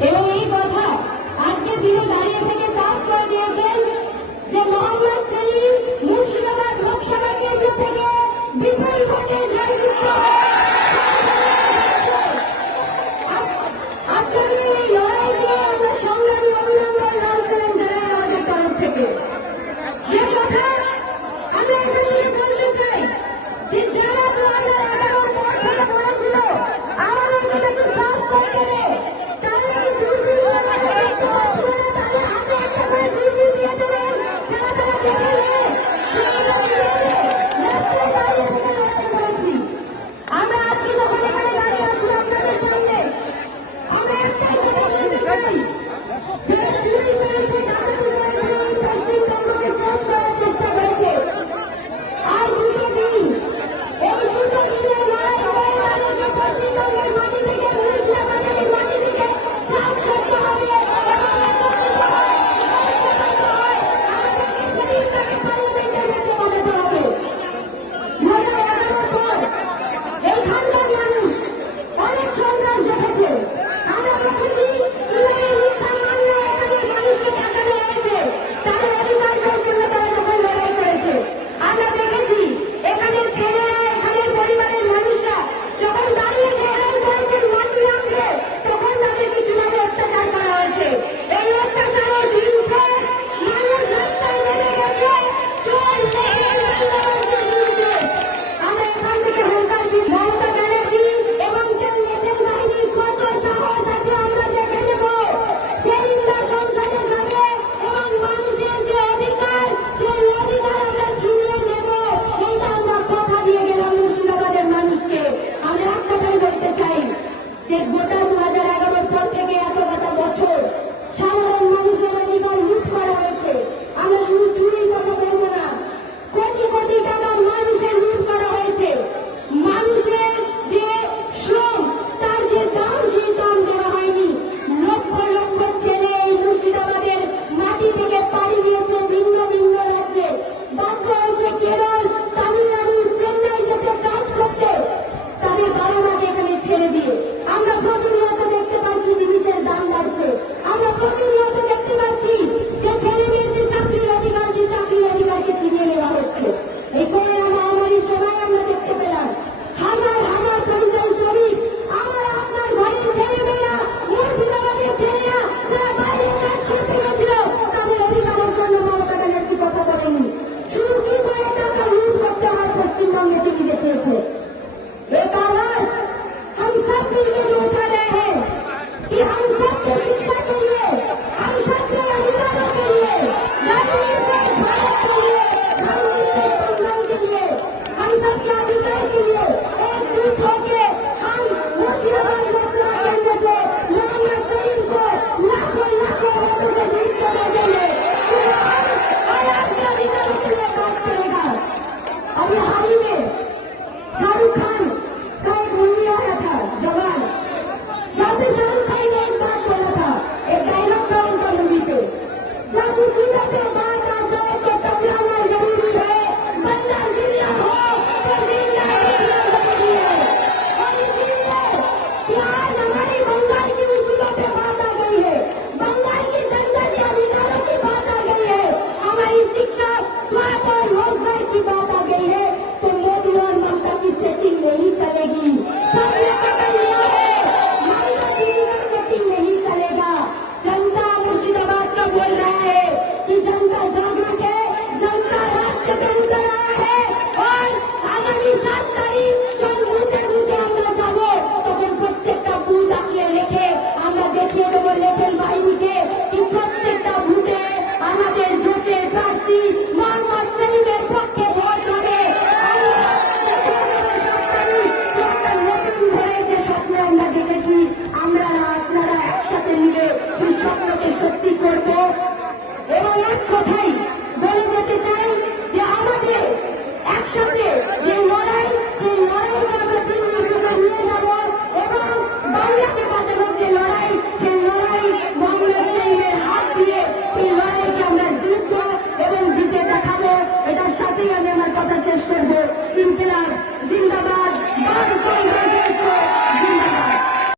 এবং এই Hey!